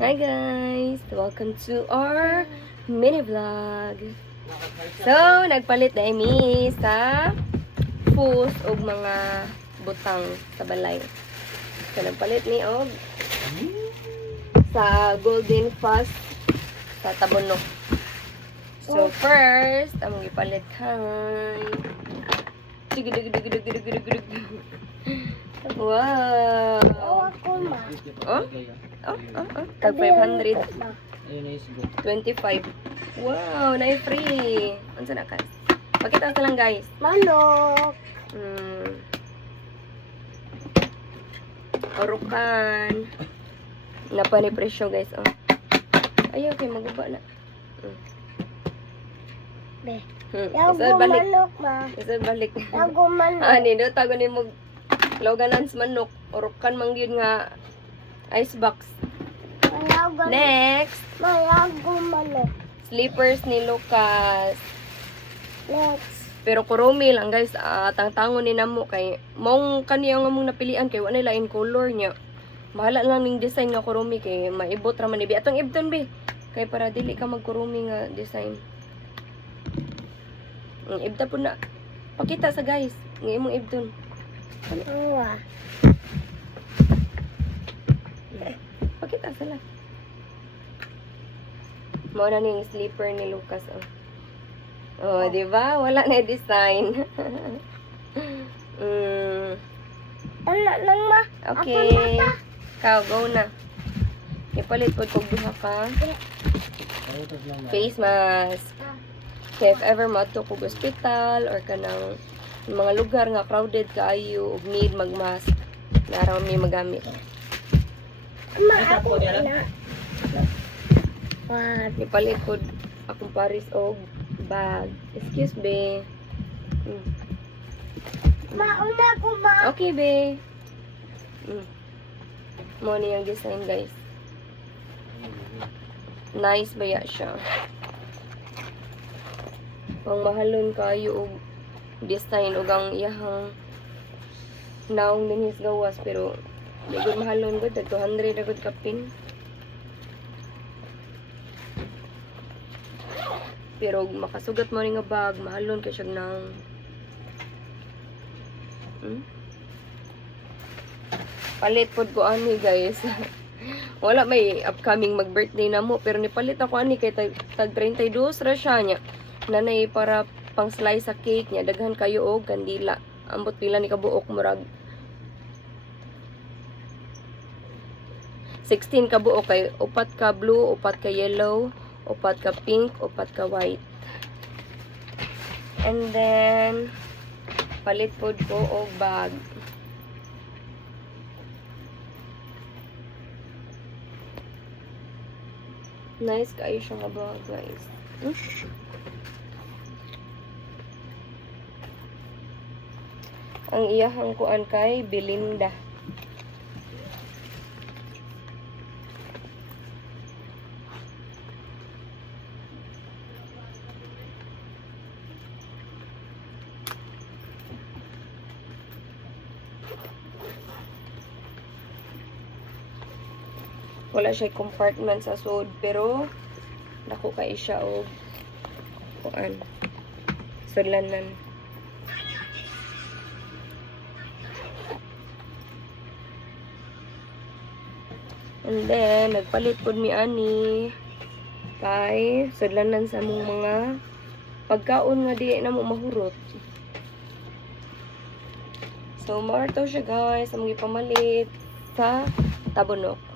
Hi guys! Welcome to our mini vlog. So, nagpalit na imi sa foods o mga butang sa balay. So, nagpalit ni og sa Golden Fast sa Tabunok. So, first, among ipalit kay wow! Tag 500. 25. Wow, na free. Unsa na ka? Pakita sa lang guys. Manok. Orukan. Napa ni presyo guys, oh. Ayaw kay maguba na. Be. Isa balik. Manok ma. Isa balik. Yago manok. Ani do tago ni mo loganans manok. Orukan man gyud nga ice box. Next, Mayago manok. slippers ni Lucas. Next. Pero kurumi lang guys, tangtangon ni namo kay mong kaniya nga mong napilian kay wala lain color niya. Mahala lang ning design nga kurumi kay maibot ra man ibi. Atong ibton be. Kay para dili ka magkurumi nga design. Ibta po na. Pakita sa guys. Nga imong ibton. Uwa. Pakita sila. Mao na ning slipper ni Lucas, oh. Oh, di ba? Wala na design. Ano lang ma? Okay. Ikaw, go na. Ipalit po kong duha ka. Face mask. Kaya if ever mato kong hospital or kanang mga lugar nga crowded kaayo ug need magmask, nara may magamit. Ako na. What? Ipalit po akong paris og bag. Excuse me. Mauna ko ma. Okay, be. Mo ni yung design, guys. Nice ba ya siya? Pang mahalon kayo og design og ang iyahang naong din his gawas pero medyo mahalon gud 200 ra gud ka pin. Pero makasugat mo rin nga bag, mahalon ka siya ng palit pod ko ani guys. Wala may upcoming mag-birthday na mo pero nipalit ako ani kay tag 32 ra siya nya. Nanay para pang slice sa cake nya daghan kayo og kandila. Ambot pila ni kabuok murag 16 ka buok kay upat ka blue, upat ka yellow, upat ka pink, upat ka white. And then palit pod ko og bag. Nice kayo siya nga bag, guys. Ang iyahang kuan kay Belinda. Wala siya compartment sa sud pero dako kay siya og kuan sudlanan. And then nagpalit pod mi ani kay sudlanan sa among mga pagkaon nga di na mo mahurot. So, maarto siya guys, among ipamalit sa Tabunok.